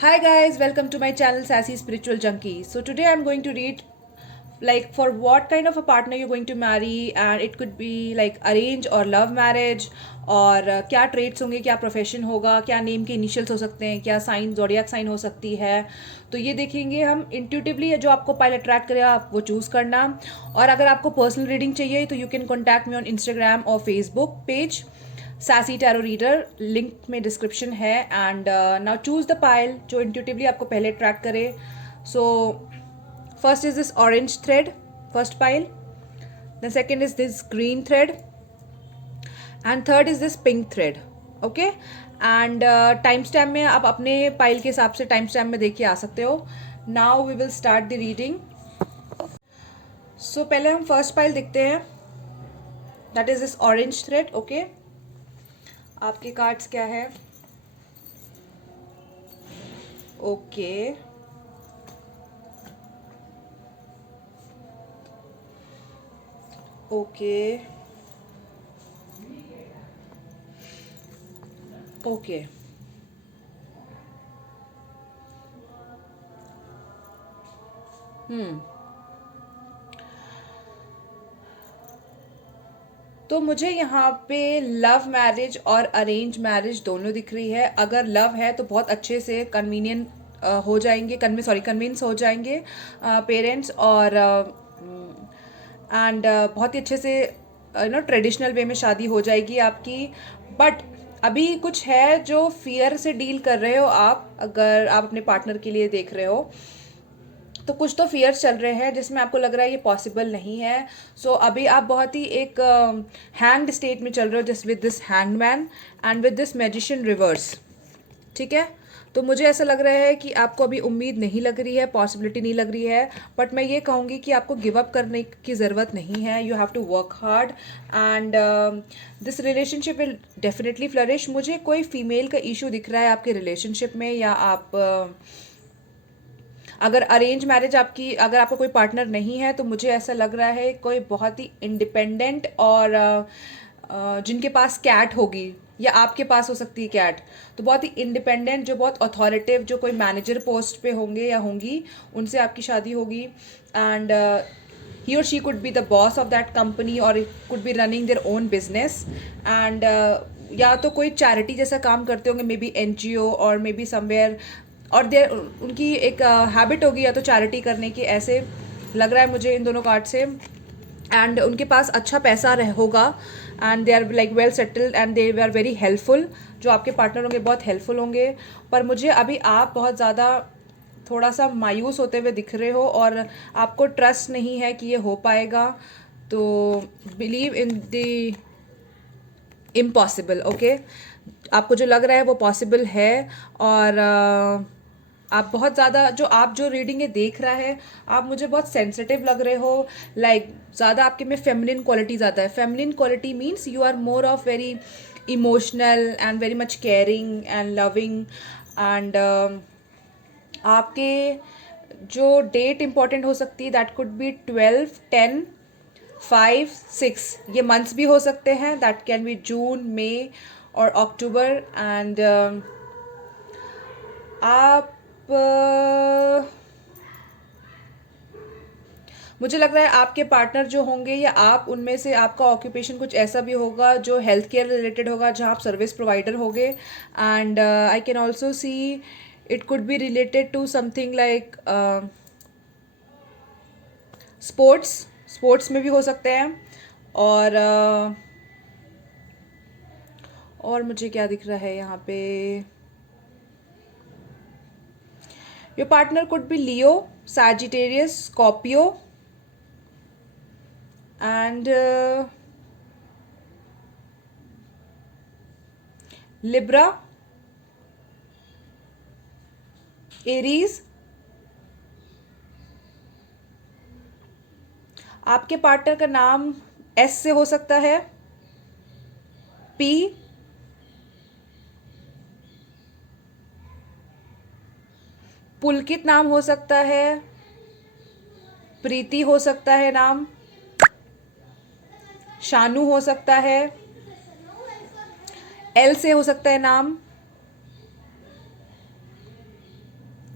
Hi guys, welcome to my channel Sassy Spiritual Junkie. So today I'm going to read like for what kind of a partner you're going to marry, and it could be like arrange or love marriage, और क्या trades होंगे, क्या profession होगा, क्या name के initials हो सकते हैं, क्या साइन जोडियाक साइन हो सकती है। तो ये देखेंगे हम इंट्यूटिवली, जो आपको पहले अट्रैक्ट करेगा आप वो चूज़ करना। और अगर आपको पर्सनल रीडिंग चाहिए तो you can contact me on Instagram और Facebook page sassy tarot reader, link में डिस्क्रिप्शन है। And now choose the pile जो इंट्यूटिवली आपको पहले ट्रैक करे। So first is this orange thread, first pile. The second is this green thread and third is this pink thread. Okay, and time stamp में आप अपने pile के हिसाब से टाइम स्टैम्प में देख के आ सकते हो। Now we will start the reading. So पहले हम फर्स्ट पाइल देखते हैं, that is this orange thread. Okay, आपके कार्ड्स क्या है? Okay, okay, okay. तो मुझे यहाँ पे लव मैरिज और अरेंज मैरिज दोनों दिख रही है। अगर लव है तो बहुत अच्छे से कन्वीनियंट हो जाएंगे, कन्विंस हो जाएंगे पेरेंट्स, और एंड बहुत ही अच्छे से ट्रेडिशनल वे में शादी हो जाएगी आपकी। बट अभी कुछ है जो फियर से डील कर रहे हो आप, अगर आप अपने पार्टनर के लिए देख रहे हो तो कुछ तो फियर्स चल रहे हैं जिसमें आपको लग रहा है ये पॉसिबल नहीं है। सो अभी आप बहुत ही एक हैंग्ड स्टेट में चल रहे हो, just with this hangman and with this magician reverse. ठीक है, तो मुझे ऐसा लग रहा है कि आपको अभी उम्मीद नहीं लग रही है, पॉसिबिलिटी नहीं लग रही है। बट मैं ये कहूँगी कि आपको गिव अप करने की ज़रूरत नहीं है। You have to work hard and this relationship will definitely flourish. मुझे कोई फीमेल का इशू दिख रहा है आपके रिलेशनशिप में, या आप अगर अरेंज मैरिज आपकी, अगर आपका कोई पार्टनर नहीं है तो मुझे ऐसा लग रहा है कोई बहुत ही इंडिपेंडेंट और जिनके पास कैट होगी, या आपके पास हो सकती है कैट, तो बहुत ही इंडिपेंडेंट, जो बहुत अथॉरिटिव, जो कोई मैनेजर पोस्ट पे होंगे या होंगी, उनसे आपकी शादी होगी। And he or she could be the boss of that company, or it could be running their own business, and या तो कोई चैरिटी जैसा काम करते होंगे, मे बी एनजीओ और मे बी समवेयर, और देर उनकी एक हैबिट होगी या तो चैरिटी करने की, ऐसे लग रहा है मुझे इन दोनों कार्ड से। एंड उनके पास अच्छा पैसा होगा, and they are like well settled and they are very helpful. जो आपके पार्टनर होंगे बहुत हेल्पफुल होंगे। पर मुझे अभी आप बहुत ज़्यादा थोड़ा सा मायूस होते हुए दिख रहे हो, और आपको ट्रस्ट नहीं है कि ये हो पाएगा। तो believe in the impossible. Okay, आपको जो लग रहा है वो पॉसिबल है। और आप बहुत ज़्यादा, जो रीडिंग ये देख रहा है, आप मुझे बहुत सेंसिटिव लग रहे हो। लाइक ज़्यादा आपके में फेमिनिन क्वालिटी ज़्यादा है। Feminine quality means you are more of very emotional and very much caring and loving. And आपके जो डेट इंपॉर्टेंट हो सकती है, दैट कुड बी 12, 10, 5, 6, ये मंथ्स भी हो सकते हैं। दैट कैन बी जून, मई और अक्टूबर। एंड आप मुझे लग रहा है आपके पार्टनर जो होंगे, या आप उनमें से, आपका ऑक्यूपेशन कुछ ऐसा भी होगा जो हेल्थ केयर रिलेटेड होगा, जहाँ आप सर्विस प्रोवाइडर होगे। And I can also see it could be related to something like sports, sports में भी हो सकते हैं। और और मुझे क्या दिख रहा है यहाँ पे, your partner could be Leo, Sagittarius, Scorpio and Libra, Aries. आपके पार्टनर का नाम एस से हो सकता है, पी, पुलकित नाम हो सकता है, प्रीति हो सकता है नाम, शानू हो सकता है, एल से हो सकता है नाम,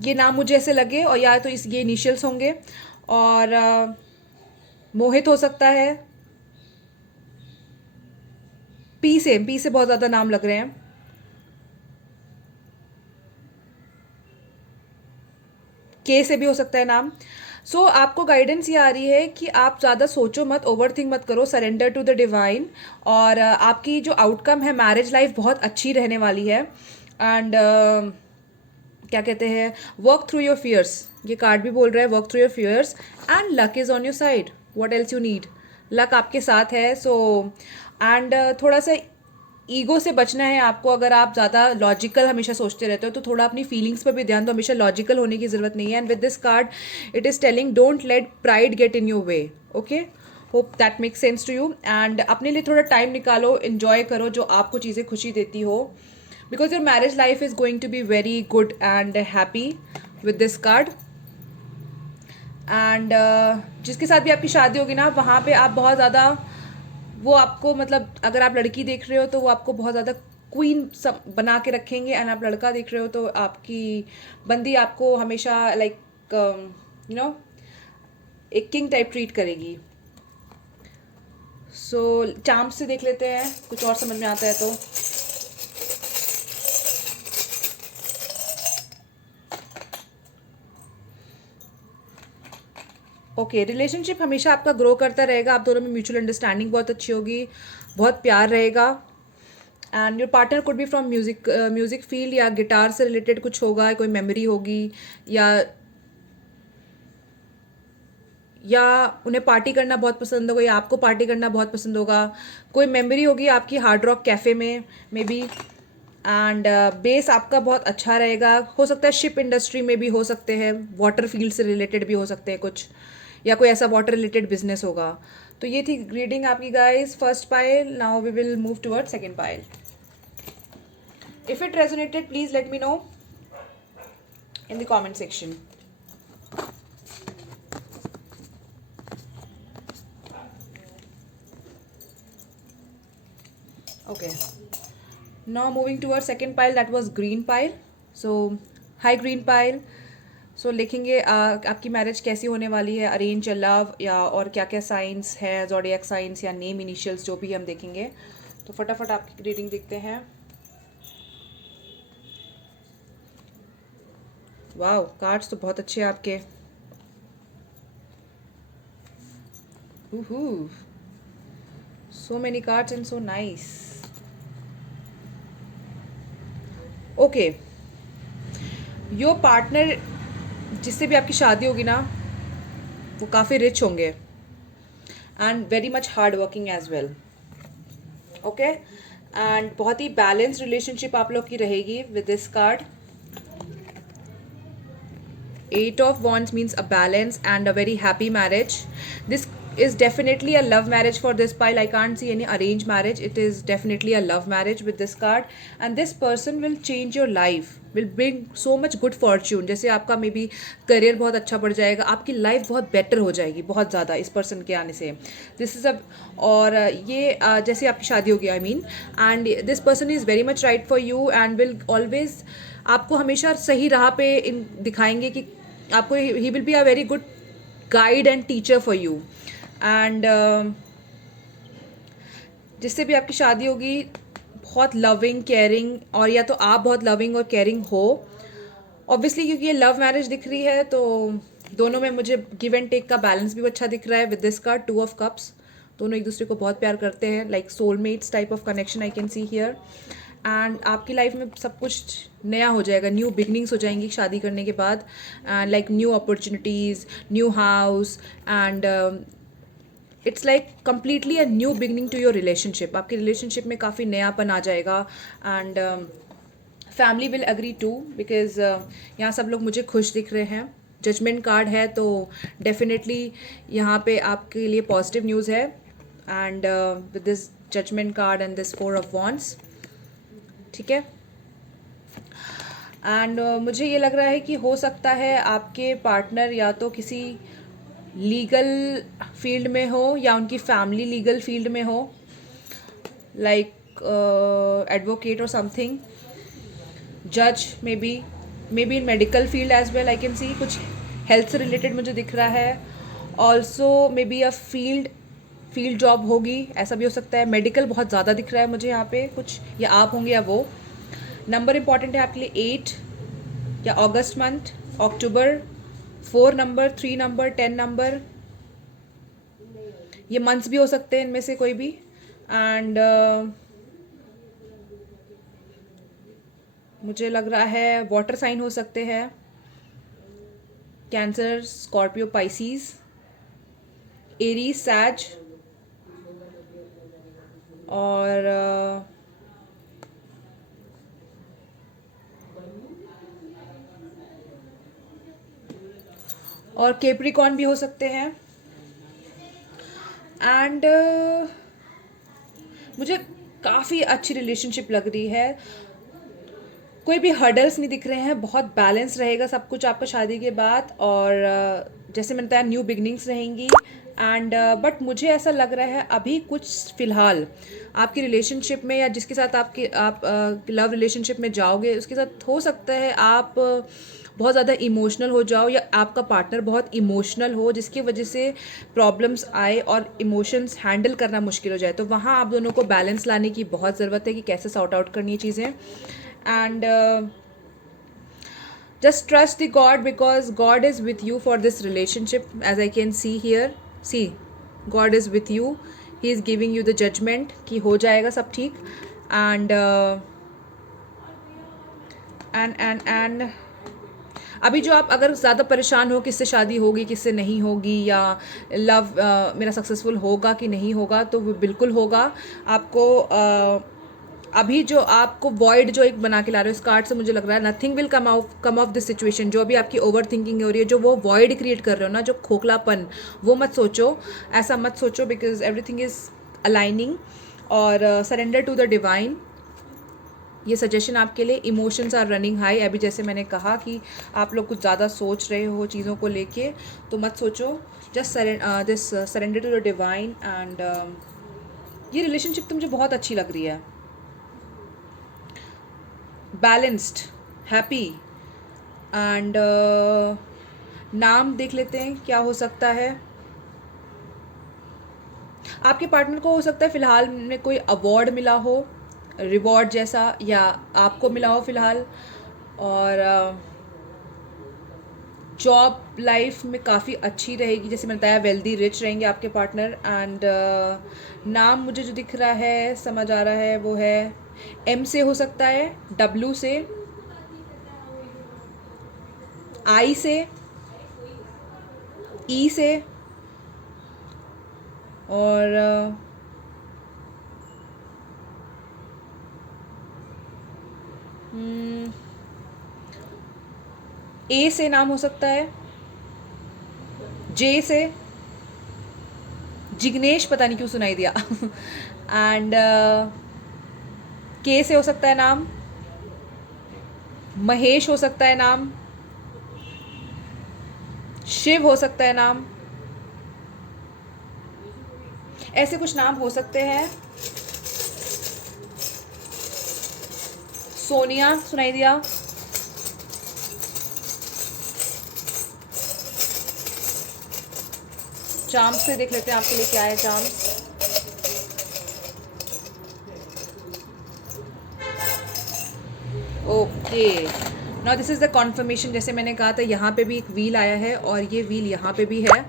ये नाम मुझे ऐसे लगे, और या तो इस ये इनिशियल्स होंगे, और मोहित हो सकता है। पी से बहुत ज़्यादा नाम लग रहे हैं। के से भी हो सकता है नाम। सो आपको गाइडेंस ये आ रही है कि आप ज़्यादा सोचो मत, ओवर थिंक मत करो, सरेंडर टू द डिवाइन। और आपकी जो आउटकम है, मैरिज लाइफ बहुत अच्छी रहने वाली है। एंड क्या कहते हैं, वर्क थ्रू योर फियर्स, ये कार्ड भी बोल रहा है, work through your fears and luck is on your side, what else you need. Luck आपके साथ है। सो एंड थोड़ा सा ईगो से बचना है आपको। अगर आप ज़्यादा लॉजिकल हमेशा सोचते रहते हो तो थोड़ा अपनी फीलिंग्स पर भी ध्यान दो, हमेशा लॉजिकल होने की ज़रूरत नहीं है। And with this card it is telling don't let pride get in your way. Okay, hope that make sense to you. And अपने लिए थोड़ा टाइम निकालो, इन्जॉय करो जो आपको चीज़ें खुशी देती हो, because your marriage life is going to be very good and happy with this card. And जिसके साथ भी आपकी शादी होगी ना, वहाँ पे आप बहुत ज़्यादा, वो आपको मतलब अगर आप लड़की देख रहे हो तो वो आपको बहुत ज़्यादा क्वीन सब बना के रखेंगे, एंड आप लड़का देख रहे हो तो आपकी बंदी आपको हमेशा लाइक यू नो एक किंग टाइप ट्रीट करेगी। सो चार्म्स से देख लेते हैं, कुछ और समझ में आता है तो। ओके, रिलेशनशिप हमेशा आपका ग्रो करता रहेगा, आप दोनों में म्यूचुअल अंडरस्टैंडिंग बहुत अच्छी होगी, बहुत प्यार रहेगा। And your partner could be from music field, या गिटार से रिलेटेड कुछ होगा, कोई मेमोरी होगी, या उन्हें पार्टी करना बहुत पसंद होगा, या आपको पार्टी करना बहुत पसंद होगा। कोई मेमोरी होगी आपकी हार्ड रॉक कैफ़े में मे बी। एंड बेस आपका बहुत अच्छा रहेगा। हो सकता है शिप इंडस्ट्री में भी हो सकते हैं, वाटर फील्ड से रिलेटेड भी हो सकते हैं कुछ, या कोई ऐसा वाटर रिलेटेड बिजनेस होगा। तो ये थी रीडिंग आपकी guys, first pile. Now we will move toward second pile. If it resonated please let me know in the comment section. Okay, now moving to our second pile, that was green pile. So hi green pile. सो लिखेंगे आपकी marriage कैसी होने वाली है, arrange या love, या और क्या क्या साइंस है, ज़ोडिएक साइंस या नेम इनिशियल्स, जो भी हम देखेंगे। तो फटाफट आपकी रीडिंग देखते हैं। वाओ, कार्ड्स तो बहुत अच्छे हैं आपके। So many cards and so nice. Okay, your partner जिससे भी आपकी शादी होगी ना, वो काफ़ी रिच होंगे and very much hard working as well. Okay, and बहुत ही बैलेंस रिलेशनशिप आप लोग की रहेगी with this card. 8 of Wands means a balance and a very happy marriage. This is definitely a love marriage for this pile. I can't see any arranged marriage. It is definitely a love marriage with this card. And this person will change your life, will bring so much good fortune. जैसे आपका may be career बहुत अच्छा बढ़ जाएगा, आपकी life बहुत better हो जाएगी बहुत ज़्यादा इस पर्सन के आने से। दिस इज़ अ, और ये जैसे आपकी शादी होगी, I mean, and this person is very much right for you and will always आपको हमेशा सही राह पे दिखाएंगे कि आपको, he will be a very good guide and teacher for you. And जिससे भी आपकी शादी होगी बहुत लविंग केयरिंग, और या तो आप बहुत लविंग और केयरिंग हो ऑब्वियसली, क्योंकि ये लव मैरिज दिख रही है तो दोनों में मुझे गिव एंड टेक का बैलेंस भी अच्छा दिख रहा है with this card, 2 of Cups। दोनों एक दूसरे को बहुत प्यार करते हैं, like soulmates type of connection I can see here. And आपकी लाइफ में सब कुछ नया हो जाएगा, न्यू बिगनिंग्स हो जाएंगी शादी करने के बाद, and like new opportunities, new house, and it's like completely a new beginning to your relationship. आपके रिलेशनशिप में काफ़ी नयापन आ जाएगा। And family will agree to, because यहाँ सब लोग मुझे खुश दिख रहे हैं। जजमेंट कार्ड है तो डेफिनेटली यहाँ पे आपके लिए पॉजिटिव न्यूज़ है। And with this judgement card and this 4 of Wands, ठीक है। एंड मुझे ये लग रहा है कि हो सकता है आपके पार्टनर या तो किसी लीगल फील्ड में हो, या उनकी फैमिली लीगल फील्ड में हो, लाइक एडवोकेट और समथिंग, जज में be, may be in medical field as well, I can see कुछ हेल्थ से रिलेटेड मुझे दिख रहा है. Also may be a field job होगी, ऐसा भी हो सकता है. मेडिकल बहुत ज़्यादा दिख रहा है मुझे यहाँ पे कुछ, या आप होंगे या वो. नंबर इंपॉर्टेंट है आपके लिए 8 या अगस्त मंथ, अक्टूबर, 4 नंबर, 3 नंबर, 10 नंबर. ये मंथ्स भी हो सकते हैं इनमें से कोई भी. एंड मुझे लग रहा है वाटर साइन हो सकते हैं, कैंसर, स्कॉर्पियो, पाइसीज, एरीज, सैज. और केप्रिकॉन भी हो सकते हैं. एंड मुझे काफ़ी अच्छी रिलेशनशिप लग रही है. कोई भी हर्डल्स नहीं दिख रहे हैं, बहुत बैलेंस रहेगा सब कुछ आपका शादी के बाद. और जैसे मैंने बताया न्यू बिगनिंग्स रहेंगी. एंड बट मुझे ऐसा लग रहा है अभी कुछ फ़िलहाल आपकी रिलेशनशिप में, या जिसके साथ आप लव रिलेशनशिप में जाओगे उसके साथ हो सकता है आप बहुत ज़्यादा इमोशनल हो जाओ, या आपका पार्टनर बहुत इमोशनल हो, जिसकी वजह से प्रॉब्लम्स आए और इमोशंस हैंडल करना मुश्किल हो जाए. तो वहाँ आप दोनों को बैलेंस लाने की बहुत ज़रूरत है कि कैसे सॉर्ट आउट करनी है चीज़ें. And just trust the God, because God is with you for this relationship, as I can see here. See, God is with you. He is giving you the judgment कि हो जाएगा सब ठीक. And and अभी जो आप अगर ज़्यादा परेशान हो किससे शादी होगी किससे नहीं होगी, या लव मेरा सक्सेसफुल होगा कि नहीं होगा, तो वो बिल्कुल होगा. आपको अभी जो आपको वॉइड जो एक बना के ला रहे हो इस कार्ड से, मुझे लग रहा है nothing will come of this situation. जो अभी आपकी ओवर थिंकिंग हो रही है, जो वो वॉइड क्रिएट कर रहे हो ना, जो खोखलापन, वो मत सोचो, ऐसा मत सोचो, बिकॉज एवरीथिंग इज अलाइनिंग. और सरेंडर टू द डिवाइन, ये सजेशन आपके लिए. Emotions are running high. अभी जैसे मैंने कहा कि आप लोग कुछ ज़्यादा सोच रहे हो चीज़ों को लेके, तो मत सोचो. Just this surrender to the divine. And ये रिलेशनशिप तो मुझे बहुत अच्छी लग रही है. Balanced, happy. एंड नाम देख लेते हैं क्या हो सकता है. आपके पार्टनर को हो सकता है फ़िलहाल में कोई अवार्ड मिला हो, रिवॉर्ड जैसा, या आपको मिला हो फ़िलहाल. और जॉब लाइफ में काफ़ी अच्छी रहेगी, जैसे मैंने बताया वेल्दी रिच रहेंगे आपके पार्टनर. एंड नाम मुझे जो दिख रहा है, समझ आ रहा है, वो है M से हो सकता है, W से, I से, E से, और A से नाम हो सकता है, J से, जिग्नेश पता नहीं क्यों सुनाई दिया. एंड K से हो सकता है नाम, महेश हो सकता है नाम, शिव हो सकता है नाम. ऐसे कुछ नाम हो सकते हैं. सोनिया सुनाई दिया. चार्म्स से देख लेते हैं आपके लिए क्या है charms. Okay, now this is the confirmation. जैसे मैंने कहा था, यहाँ पे भी एक व्हील आया है और ये व्हील यहाँ पे भी है.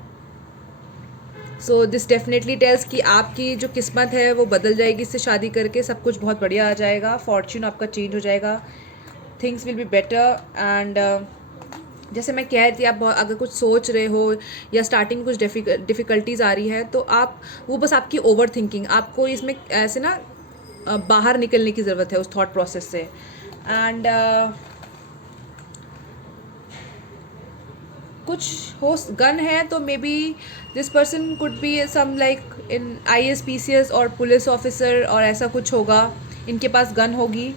सो दिस डेफिनेटली टेल्स कि आपकी जो किस्मत है वो बदल जाएगी इससे शादी करके. सब कुछ बहुत बढ़िया आ जाएगा, फॉर्च्यून आपका चेंज हो जाएगा, things will be better. And जैसे मैं कह रही थी, आप अगर कुछ सोच रहे हो या स्टार्टिंग में कुछ डिफ़िकल्टीज़ आ रही है, तो आप वो बस आपकी ओवर थिंकिंग, आपको इसमें ऐसे ना बाहर निकलने की ज़रूरत है उस थॉट प्रोसेस से. एंड कुछ हो गन है तो may be this person could be some like in IAS PCS और पुलिस ऑफिसर, और ऐसा कुछ होगा. इनके पास गन होगी.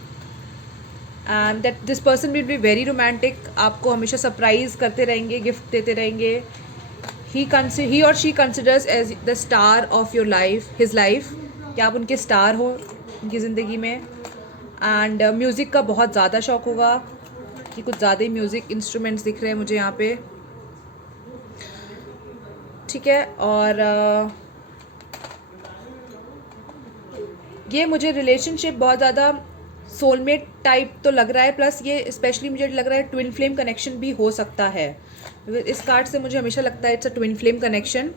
And that this person will be very romantic. आपको हमेशा सरप्राइज करते रहेंगे, गिफ्ट देते रहेंगे. ही और she considers as the star of your life, his life, कि आप उनके स्टार हो उनकी ज़िंदगी में. एंड म्यूज़िक का बहुत ज़्यादा शौक होगा. कि कुछ ज़्यादा ही म्यूज़िक इंस्ट्रूमेंट्स दिख रहे हैं मुझे यहाँ पे, ठीक है। और ये मुझे रिलेशनशिप बहुत ज़्यादा सोलमेट टाइप तो लग रहा है, प्लस ये स्पेशली मुझे लग रहा है ट्विन फ्लेम कनेक्शन भी हो सकता है। इस कार्ड से मुझे हमेशा लगता है it's a twin flame connection.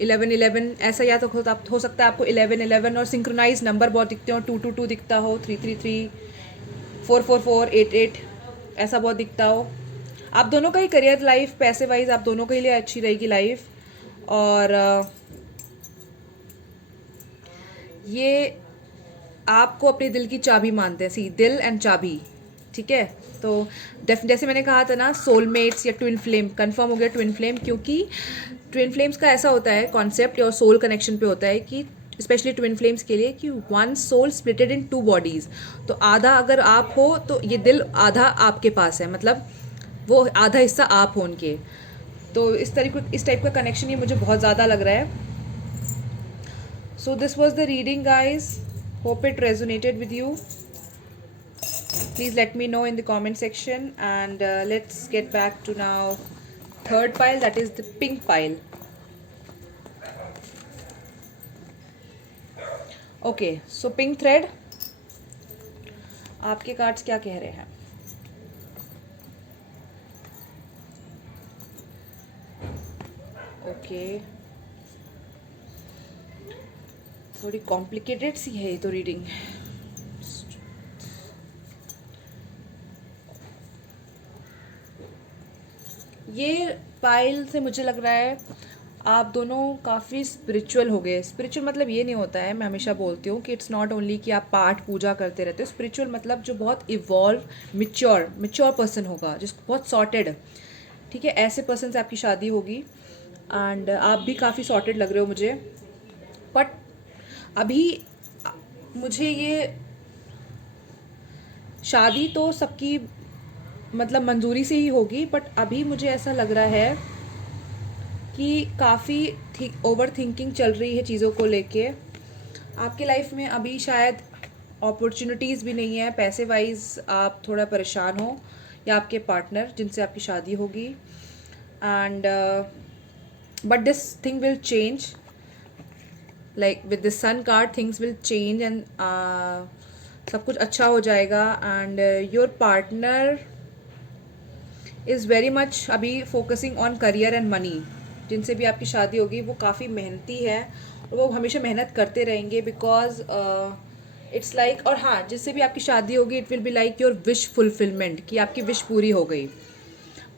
11-11 ऐसा, या तो हो सकता है आपको 11-11 और सिंक्रोनाइज नंबर बहुत दिखते हो, 2-2-2 दिखता हो, 3-3-3, 4-4-4, 8-8 ऐसा बहुत दिखता हो। आप दोनों का ही करियर लाइफ, पैसे वाइज आप दोनों के लिए अच्छी रहेगी लाइफ। और ये आपको अपने दिल की चाबी मानते हैं, सी दिल एंड चाबी, ठीक है। तो जैसे मैंने कहा था ना, सोलमेट्स या ट्विन फ्लेम, कंफर्म हो गया ट्विन फ्लेम, क्योंकि ट्विन फ्लेम्स का ऐसा होता है कॉन्सेप्ट और सोल कनेक्शन पे होता है कि स्पेशली ट्विन फ्लेम्स के लिए कि वन सोल स्प्लिटेड इन 2 बॉडीज़। तो आधा अगर आप हो तो ये दिल आधा आपके पास है, मतलब वो आधा हिस्सा आप हो उनके। तो इस टाइप का कनेक्शन ये मुझे बहुत ज़्यादा लग रहा है। So this was the reading, guys. Hope it resonated with you. Please let me know in the comment section, and let's get back to now third pile, that is the pink pile. Okay, so pink thread, आपके cards क्या कह रहे हैं? Okay, थोड़ी complicated सी है ये तो reading. ये पाइल से मुझे लग रहा है आप दोनों काफ़ी स्पिरिचुअल हो गए। स्पिरिचुअल मतलब ये नहीं होता है, मैं हमेशा बोलती हूँ कि इट्स नॉट ओनली कि आप पाठ पूजा करते रहते हो। स्पिरिचुअल मतलब जो बहुत इवॉल्व मिच्योर पर्सन होगा, जिसको बहुत सॉर्टेड, ठीक है, ऐसे पर्सन से आपकी शादी होगी। एंड आप भी काफ़ी सॉर्टेड लग रहे हो मुझे, बट अभी मुझे ये शादी तो सबकी मतलब मंजूरी से ही होगी, बट अभी मुझे ऐसा लग रहा है कि काफ़ी ओवर थिंकिंग चल रही है चीज़ों को लेके आपकी लाइफ में। अभी शायद अपॉर्चुनिटीज़ भी नहीं है, पैसे वाइज आप थोड़ा परेशान हो, या आपके पार्टनर जिनसे आपकी शादी होगी। And but this thing will change, like with this sun card things will change, and सब कुछ अच्छा हो जाएगा। And your partner is very much अभी focusing on career and money. जिनसे भी आपकी शादी होगी वो काफ़ी मेहनती है और वो हमेशा मेहनत करते रहेंगे, बिकॉज इट्स लाइक, और हाँ, जिससे भी आपकी शादी होगी it will be like your wish fulfilment, कि आपकी विश पूरी हो गई।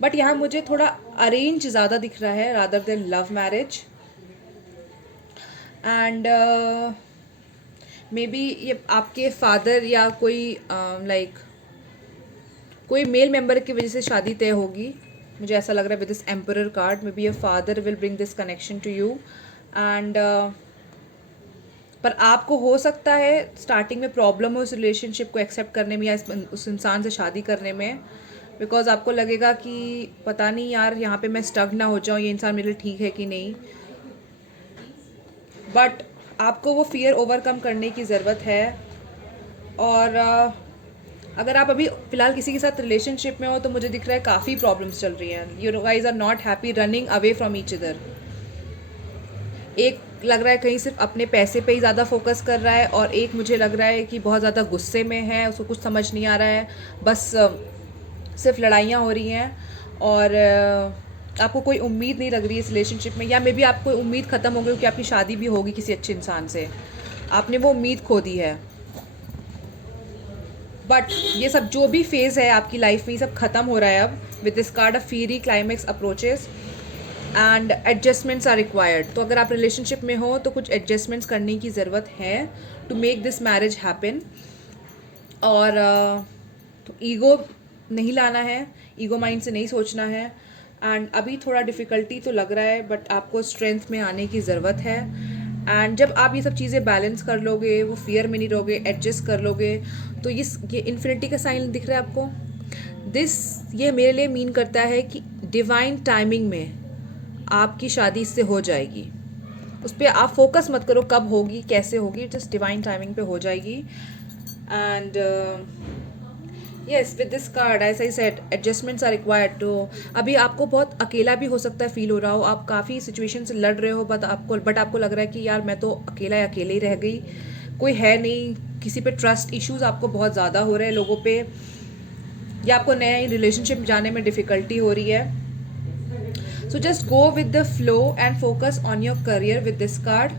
बट यहाँ मुझे थोड़ा अरेंज ज़्यादा दिख रहा है rather than love marriage. And may be ये आपके फादर या कोई लाइक कोई मेल मेंबर की वजह से शादी तय होगी, मुझे ऐसा लग रहा है with this emperor card. May be your father will bring this connection to you. And पर आपको हो सकता है स्टार्टिंग में प्रॉब्लम हो इस रिलेशनशिप को एक्सेप्ट करने में या उस इंसान से शादी करने में, बिकॉज आपको लगेगा कि पता नहीं यार यहाँ पे मैं स्टक ना हो जाऊँ, ये इंसान मेरे लिए ठीक है कि नहीं। बट आपको वो फियर ओवरकम करने की ज़रूरत है। और अगर आप अभी फ़िलहाल किसी के साथ रिलेशनशिप में हो तो मुझे दिख रहा है काफ़ी प्रॉब्लम्स चल रही हैं। You guys are not happy, running away from each other. एक लग रहा है कहीं सिर्फ अपने पैसे पे ही ज़्यादा फोकस कर रहा है, और एक मुझे लग रहा है कि बहुत ज़्यादा गुस्से में है, उसको कुछ समझ नहीं आ रहा है, बस सिर्फ लड़ाइयाँ हो रही हैं। और आपको कोई उम्मीद नहीं लग रही है इस रिलेशनशिप में, या मे बी आपको उम्मीद ख़त्म हो गई क्योंकि आपकी शादी भी होगी किसी अच्छे इंसान से, आपने वो उम्मीद खो दी है। बट ये सब जो भी फेज़ है आपकी लाइफ में, ये सब ख़त्म हो रहा है अब with this card of fiery climax approaches, and adjustments are required. तो अगर आप रिलेशनशिप में हो तो कुछ एडजस्टमेंट्स करने की ज़रूरत है to make this marriage happen. और तो ईगो नहीं लाना है, ईगो माइंड से नहीं सोचना है। एंड अभी थोड़ा डिफ़िकल्टी तो लग रहा है, बट आपको स्ट्रेंथ में आने की ज़रूरत है। एंड जब आप ये सब चीज़ें बैलेंस कर लोगे, वो फियर में नहीं रहोगे, एडजस्ट कर लोगे, तो ये इन्फिनिटी का साइन दिख रहा है आपको। ये मेरे लिए मीन करता है कि डिवाइन टाइमिंग में आपकी शादी इससे हो जाएगी। उस पर आप फोकस मत करो कब होगी कैसे होगी, जस्ट डिवाइन टाइमिंग पे हो जाएगी। And yes, with this card as I said adjustments are required. तो अभी आपको बहुत अकेला भी हो सकता है फील हो रहा हो, आप काफ़ी सिचुएशन से लड़ रहे हो, बट आपको लग रहा है कि यार मैं तो अकेला ही अकेले ही रह गई, कोई है नहीं, किसी पे ट्रस्ट इश्यूज आपको बहुत ज़्यादा हो रहे हैं लोगों पे, या आपको नए रिलेशनशिप जाने में डिफ़िकल्टी हो रही है। So just go with the flow and focus on your career with this card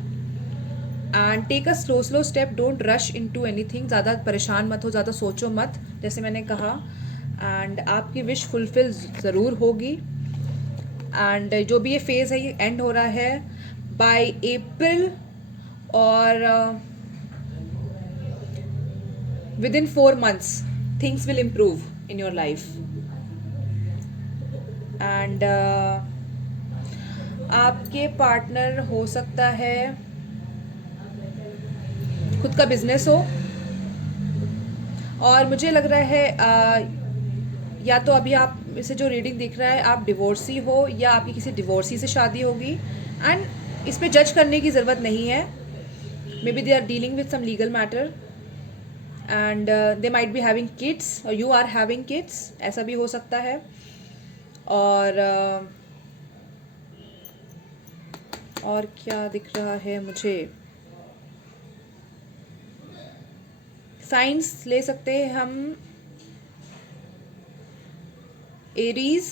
and take a slow step, don't rush into anything. ज़्यादा परेशान मत हो, ज़्यादा सोचो मत, जैसे मैंने कहा। एंड आपकी विश फुलफिल ज़रूर होगी। एंड जो भी ये फेज़ है ये एंड हो रहा है बाय अप्रैल, और with in 4 months things will improve in your life. And आपके पार्टनर हो सकता है खुद का बिजनेस हो, और मुझे लग रहा है या तो अभी आप इसे जो रीडिंग दिख रहा है आप डिवोर्सी हो, या आपकी किसी डिवोर्सी से शादी होगी। एंड इस पे जज करने की ज़रूरत नहीं है, may be they are dealing with some legal matter and they might be having kids और यू आर हैविंग किड्स, ऐसा भी हो सकता है। और क्या दिख रहा है मुझे, साइंस ले सकते हैं हम, Aries,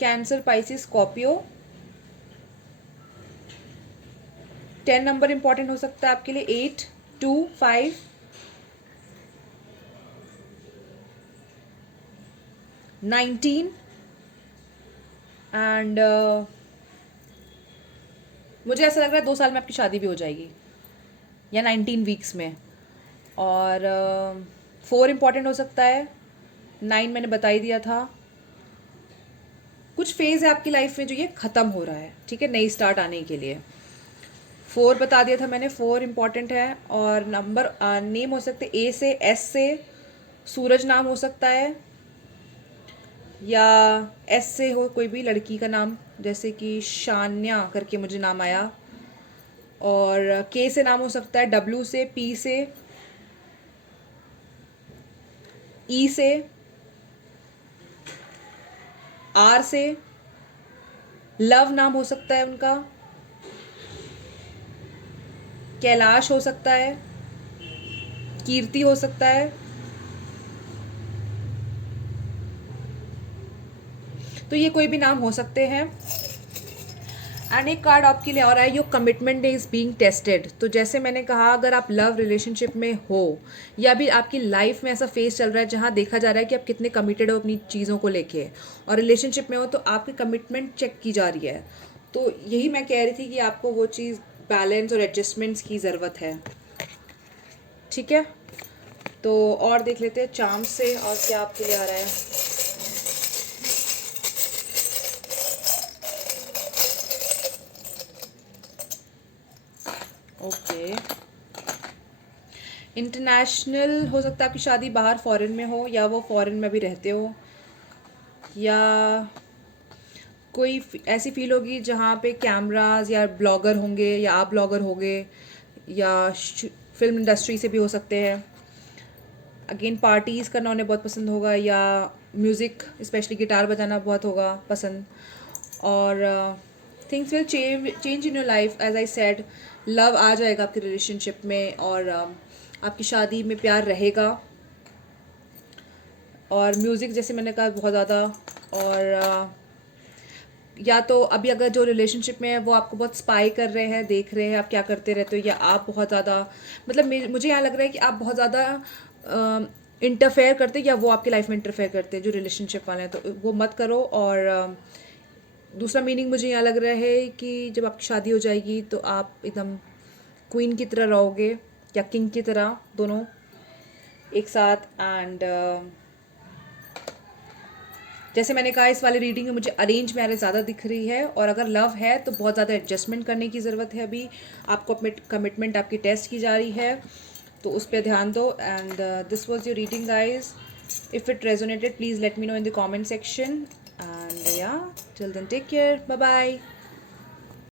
cancer, Pisces, Scorpio. 10 number important हो सकता है आपके लिए, 8, 2, 5, 19 एंड मुझे ऐसा लग रहा है 2 साल में आपकी शादी भी हो जाएगी, या 19 वीक्स में। और 4 इम्पॉर्टेंट हो सकता है, 9 मैंने बता ही दिया था। कुछ फेज़ है आपकी लाइफ में जो ये ख़त्म हो रहा है, ठीक है, नई स्टार्ट आने के लिए। 4 बता दिया था मैंने, 4 इम्पॉर्टेंट है। और नंबर नेम हो सकते ए से, एस से, सूरज नाम हो सकता है, या एस से हो कोई भी लड़की का नाम, जैसे कि शान्या करके मुझे नाम आया। और के से नाम हो सकता है, डब्ल्यू से, पी से, ई से, आर से, लव नाम हो सकता है उनका, कैलाश हो सकता है, कीर्ति हो सकता है। तो ये कोई भी नाम हो सकते हैं। एंड एक कार्ड आपके लिए और है, your commitment is being tested. तो जैसे मैंने कहा, अगर आप लव रिलेशनशिप में हो, या भी आपकी लाइफ में ऐसा फेस चल रहा है जहाँ देखा जा रहा है कि आप कितने कमिटेड हो अपनी चीज़ों को लेके, और रिलेशनशिप में हो तो आपकी कमिटमेंट चेक की जा रही है, तो यही मैं कह रही थी कि आपको वो चीज़ बैलेंस और एडजस्टमेंट्स की ज़रूरत है, ठीक है। तो और देख लेते हैं चार्म से और क्या आपके लिए आ रहा है। ओके, इंटरनेशनल हो सकता है आपकी शादी बाहर फॉरेन में हो, या वो फॉरेन में भी रहते हो, या कोई ऐसी फील होगी जहाँ पे कैमरास या ब्लॉगर होंगे, या आप ब्लॉगर होंगे, या फिल्म इंडस्ट्री से भी हो सकते हैं। अगेन पार्टीज़ करना उन्हें बहुत पसंद होगा, या म्यूज़िक स्पेशली गिटार बजाना बहुत होगा पसंद। और things will change in your life, as I said, love आ जाएगा आपके रिलेशनशिप में, और आपकी शादी में प्यार रहेगा। और म्यूज़िक जैसे मैंने कहा बहुत ज़्यादा। और या तो अभी अगर जो रिलेशनशिप में है वो आपको बहुत स्पाई कर रहे हैं, देख रहे हैं आप क्या करते रहते हो, या आप बहुत ज़्यादा, मतलब मुझे यहाँ लग रहा है कि आप बहुत ज़्यादा इंटरफेयर करते, या वो आपकी लाइफ में इंटरफेयर करते हैं जो रिलेशनशिप वाले हैं, तो वो मत करो। और दूसरा मीनिंग मुझे यहाँ लग रहा है कि जब आपकी शादी हो जाएगी तो आप एकदम क्वीन की तरह रहोगे, या किंग की तरह, दोनों एक साथ। एंड जैसे मैंने कहा, इस वाली रीडिंग में मुझे अरेंज मैरिज ज़्यादा दिख रही है, और अगर लव है तो बहुत ज़्यादा एडजस्टमेंट करने की ज़रूरत है। अभी आपको कमिटमेंट आपकी टेस्ट की जा रही है, तो उस पर ध्यान दो। And this was your reading guys. If it resonated please let me know in the comment section. And या till then take care, bye bye.